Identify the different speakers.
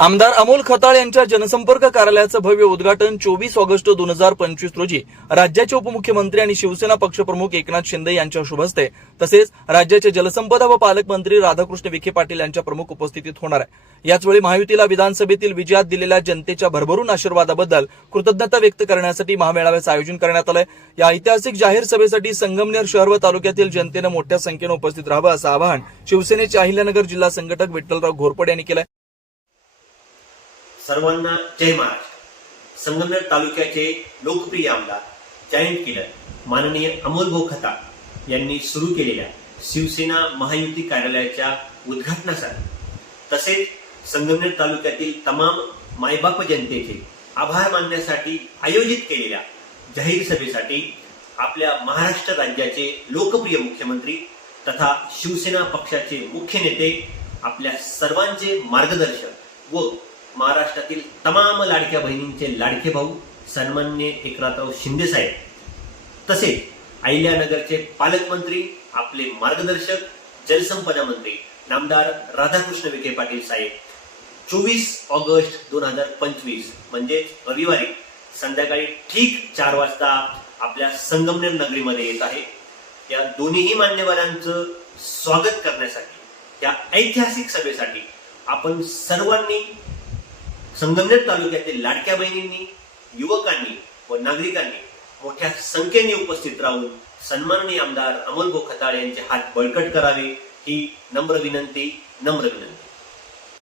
Speaker 1: आमदार अमोल खताळ यांच्या जनसंपर्क कार्यालयाचं भव्य उद्घाटन चोवीस ऑगस्ट दोन हजार पंचवीस रोजी राज्याचे उपमुख्यमंत्री आणि शिवसेना पक्षप्रमुख एकनाथ शिंदे यांच्या शुभ हस्ते तसेच राज्याचे जलसंपदा व पालकमंत्री राधाकृष्ण विखे पाटील यांच्या प्रमुख उपस्थितीत होणार आहे. याचवेळी महायुतीला विधानसभेतील विजयात दिलेल्या जनतेच्या भरभरून आशीर्वादाबद्दल कृतज्ञता व्यक्त करण्यासाठी महामेळाव्याचं आयोजन करण्यात आलंय. या ऐतिहासिक जाहीर सभेसाठी संगमनेर शहर व तालुक्यातील जनतेनं मोठ्या संख्येनं उपस्थित राहावं असं आवाहन शिवसेनेचे अहिल्यानगर जिल्हा संघटक विठ्ठलराव घोरपडे यांनी केलंय.
Speaker 2: सर्वांना जय महाराज. संगमनेर तालुक्याचे लोकप्रिय आमदार जायंट किलर माननीय अमोल भाऊ यांनी सुरू केलेल्या शिवसेना महायुती कार्यालयाच्या उद्घाटनासाठी तसेच संगमनेर तालुक्यातील तमाम मायबाप जनतेचे आभार मानण्यासाठी आयोजित केलेल्या जाहीर सभेसाठी आपल्या महाराष्ट्र राज्याचे लोकप्रिय मुख्यमंत्री तथा शिवसेना पक्षाचे मुख्य नेते आपल्या सर्वांचे मार्गदर्शक व महाराष्ट्रातील तमाम लाडक्या बहिणींचे लाडके भाऊ सन्मान्य एकनाथराव शिंदे साहेब तसेच अहिल्यानगरचे पालकमंत्री आपले मार्गदर्शक जलसंपदा मंत्री नामदार राधाकृष्ण विखे पाटील साहेब. चोवीस ऑगस्ट दोन हजार पंचवीस म्हणजे रविवारी संध्याकाळी ठीक चार वाजता आपल्या संगमनेर नगरीमध्ये येत आहे. या दोन्हीही मान्यवरांचं स्वागत करण्यासाठी या ऐतिहासिक सभेसाठी आपण सर्वांनी संगमनेर तालुक्यातील लाडक्या बहिणींनी युवकांनी व नागरिकांनी मोठ्या संख्येने उपस्थित राहून सन्माननीय आमदार अमोल खताळ यांचे हात बळकट करावे ही नम्र विनंती नम्र विनंती.